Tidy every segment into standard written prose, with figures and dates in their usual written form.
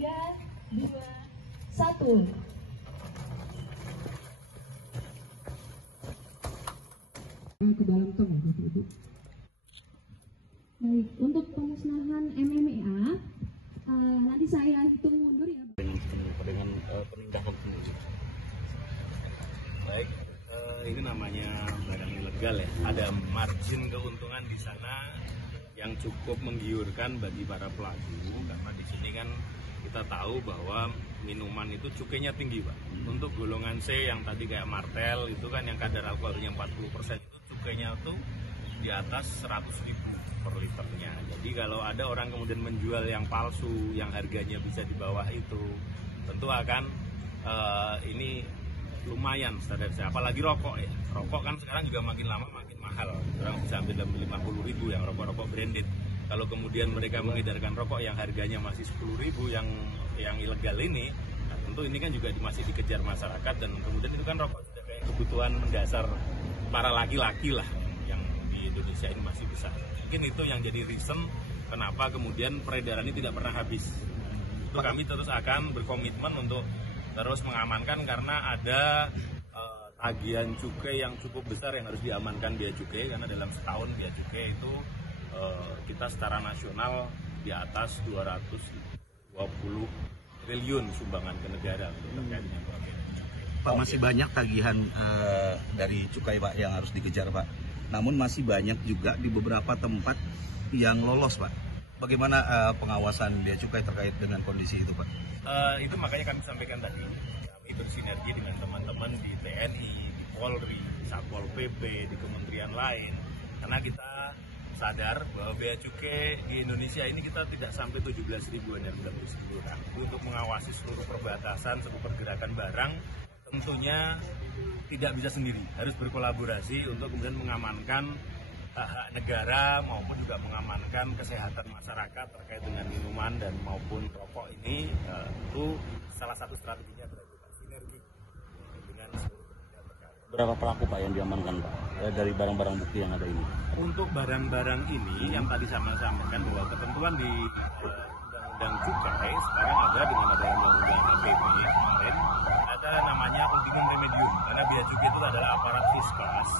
2, 1. Ke dalam tong, Ibu. Baik, untuk pemusnahan MMA, nanti saya hitung mundur ya. Dengan penindakan sendiri. Baik, ini namanya barang ilegal ya. Ada margin keuntungan di sana yang cukup menggiurkan bagi para pelaku, karena di sini kan kita tahu bahwa minuman itu cukainya tinggi, Pak. Untuk golongan C yang tadi kayak Martel itu kan yang kadar alkoholnya 40%, itu cukainya tuh di atas 100.000 per liternya. Jadi kalau ada orang kemudian menjual yang palsu, yang harganya bisa di bawah itu, tentu akan ini lumayan standar saya. Apalagi rokok ya. Rokok kan sekarang juga makin lama makin mahal. Orang bisa ambil 50.000 yang rokok-rokok branded. Kalau kemudian mereka mengedarkan rokok yang harganya masih 10.000 yang ilegal ini, nah tentu ini kan juga masih dikejar masyarakat, dan kemudian itu kan rokok sudah kayak kebutuhan mendasar para laki-laki lah yang di Indonesia ini masih besar. Mungkin itu yang jadi reason kenapa kemudian peredaran ini tidak pernah habis. Itu kami terus akan berkomitmen untuk terus mengamankan, karena ada tagihan cukai yang cukup besar yang harus diamankan bea cukai, karena dalam setahun bea cukai itu kita secara nasional di atas 220 triliun sumbangan ke negara untuk terkait dengan Pak, masih banyak tagihan dari cukai, Pak, yang harus dikejar, Pak. Namun masih banyak juga di beberapa tempat yang lolos, Pak. Bagaimana pengawasan bea cukai terkait dengan kondisi itu, Pak? Itu makanya kami sampaikan tadi, kami bersinergi dengan teman-teman di TNI, di Polri, di Satpol PP, di kementerian lain, karena kita sadar bahwa bea cukai di Indonesia ini kita tidak sampai 17.000 yang keseluruhan. Untuk mengawasi seluruh perbatasan, seluruh pergerakan barang, tentunya tidak bisa sendiri, harus berkolaborasi untuk kemudian mengamankan hak negara maupun juga mengamankan kesehatan masyarakat terkait dengan minuman dan maupun rokok ini. Itu salah satu strateginya adalah sinergi dengan seluruh pihak terkait. Berapa pelaku, Pak, yang diamankan, Pak, dari barang-barang bukti yang ada ini? Untuk barang-barang ini yang tadi sama sampaikan bahwa ketentuan di Undang-Undang Cukai sekarang ada dengan adanya Undang-Undang APB kemarin ada namanya ultimum remedium, karena bea cukai itu adalah aparat fiskas.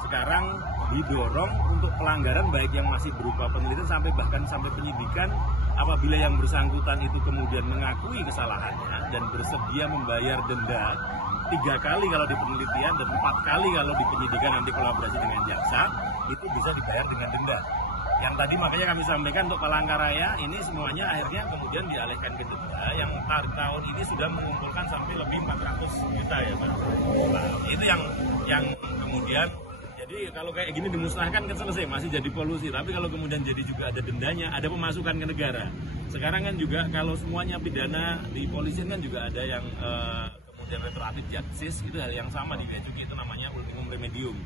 Sekarang didorong untuk pelanggaran baik yang masih berupa penelitian bahkan sampai penyidikan, apabila yang bersangkutan itu kemudian mengakui kesalahannya dan bersedia membayar denda 3 kali kalau di penelitian dan 4 kali kalau di penyidikan nanti kolaborasi dengan jaksa, itu bisa dibayar dengan denda. Yang tadi makanya kami sampaikan untuk Palangkaraya ini semuanya akhirnya kemudian dialihkan ke denda yang tahun ini sudah mengumpulkan sampai lebih 400 juta ya, Pak. Nah, itu yang kemudian, jadi kalau kayak gini dimusnahkan kan selesai, masih jadi polusi. Tapi kalau kemudian jadi juga ada dendanya, ada pemasukan ke negara. Sekarang kan juga kalau semuanya pidana di polisi kan juga ada yang kemudian retroaktif justice, itu hal yang sama di bea cukai, itu namanya ultimum remedium.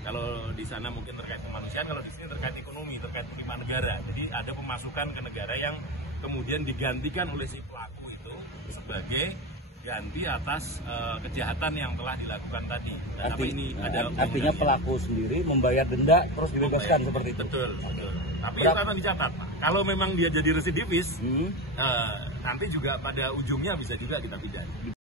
Kalau di sana mungkin terkait kemanusiaan, kalau di sini terkait ekonomi, terkait penerimaan negara. Jadi ada pemasukan ke negara yang kemudian digantikan oleh si pelaku itu sebagai ganti atas kejahatan yang telah dilakukan tadi. Dan artinya pelaku sendiri membayar denda terus dibebaskan seperti itu. Betul. Tapi yang harus dicatat, kalau memang dia jadi residivis, nanti juga pada ujungnya bisa juga kita pidana.